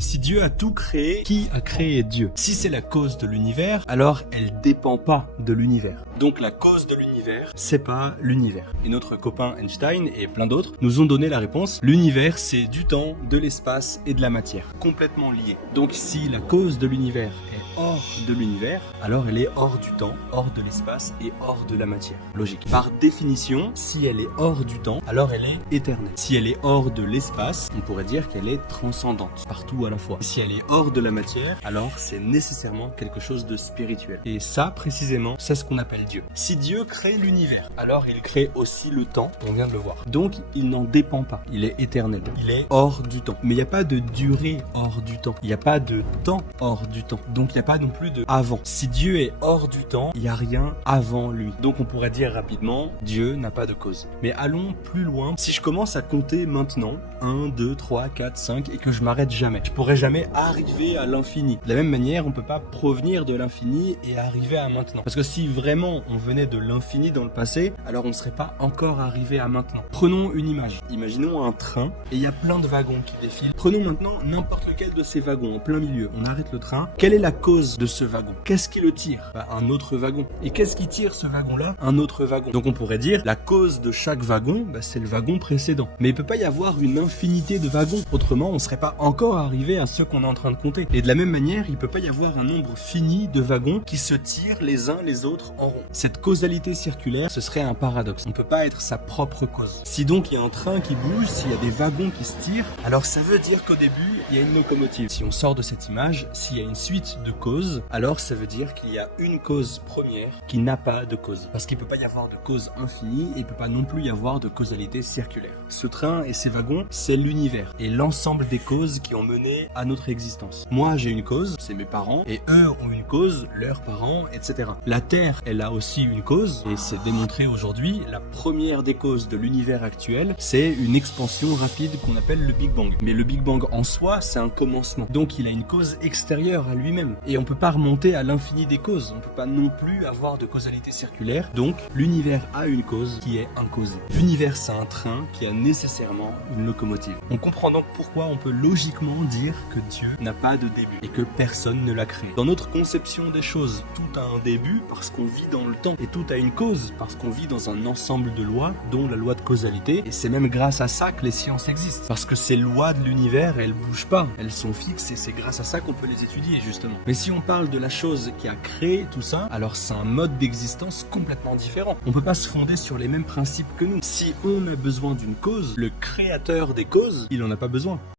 Si Dieu a tout créé, qui a créé Dieu? Si c'est la cause de l'univers, alors elle dépend pas de l'univers. Donc la cause de l'univers, c'est pas l'univers. Et notre copain Einstein et plein d'autres nous ont donné la réponse. L'univers, c'est du temps, de l'espace et de la matière, complètement liés. Donc si la cause de l'univers est hors de l'univers, alors elle est hors du temps, hors de l'espace et hors de la matière. Logique. Par définition, si elle est hors du temps, alors elle est éternelle. Si elle est hors de l'espace, on pourrait dire qu'elle est transcendante, partout à la fois. Si elle est hors de la matière, alors c'est nécessairement quelque chose de spirituel. Et ça, précisément, c'est ce qu'on appelle Dieu. Si Dieu crée l'univers, alors il crée aussi le temps, on vient de le voir. Donc, il n'en dépend pas. Il est éternel. Il est hors du temps. Mais il n'y a pas de durée hors du temps. Il n'y a pas de temps hors du temps. Donc, il n'y a pas non plus de avant. Si Dieu est hors du temps, il n'y a rien avant lui. Donc, on pourrait dire rapidement, Dieu n'a pas de cause. Mais allons plus loin. Si je commence à compter maintenant, 1, 2, 3, 4, 5, et que je m'arrête jamais, je pourrais jamais arriver à l'infini. De la même manière, on peut pas provenir de l'infini et arriver à maintenant. Parce que si vraiment on venait de l'infini dans le passé, alors on ne serait pas encore arrivé à maintenant. Prenons une image. Imaginons un train et il y a plein de wagons qui défilent. Prenons maintenant n'importe lequel de ces wagons en plein milieu. On arrête le train. Quelle est la cause de ce wagon? Qu'est-ce qui le tire? Un autre wagon. Et qu'est-ce qui tire ce wagon-là? Un autre wagon. Donc on pourrait dire la cause de chaque wagon, c'est le wagon précédent. Mais il peut pas y avoir une infinité de wagons. Autrement, on serait pas encore arrivé à ceux qu'on est en train de compter. Et de la même manière, il peut pas y avoir un nombre fini de wagons qui se tirent les uns les autres en rond. Cette causalité circulaire, ce serait un paradoxe. On peut pas être sa propre cause. Si donc il y a un train qui bouge, s'il y a des wagons qui se tirent, alors ça veut dire qu'au début, il y a une locomotive. Si on sort de cette image, s'il y a une suite de causes, alors ça veut dire qu'il y a une cause première qui n'a pas de cause. Parce qu'il peut pas y avoir de cause infinie et il peut pas non plus y avoir de causalité circulaire. Ce train et ces wagons, c'est l'univers et l'ensemble des causes qui ont mené à notre existence. Moi, j'ai une cause, c'est mes parents, et eux ont une cause, leurs parents, etc. La Terre, elle a aussi une cause, et c'est démontré aujourd'hui, la première des causes de l'univers actuel, c'est une expansion rapide qu'on appelle le Big Bang. Mais le Big Bang en soi, c'est un commencement. Donc il a une cause extérieure à lui-même. Et on peut pas remonter à l'infini des causes. On peut pas non plus avoir de causalité circulaire. Donc l'univers a une cause qui est incausée. L'univers, c'est un train qui a nécessairement une locomotive. On comprend donc pourquoi on peut logiquement dire que Dieu n'a pas de début et que personne ne l'a créé. Dans notre conception des choses, tout a un début parce qu'on vit dans le temps et tout a une cause parce qu'on vit dans un ensemble de lois, dont la loi de causalité, et c'est même grâce à ça que les sciences existent. Parce que ces lois de l'univers, elles bougent pas, elles sont fixes et c'est grâce à ça qu'on peut les étudier justement. Mais si on parle de la chose qui a créé tout ça, alors c'est un mode d'existence complètement différent. On peut pas se fonder sur les mêmes principes que nous. Si on a besoin d'une cause, le créateur des causes, il en a pas besoin.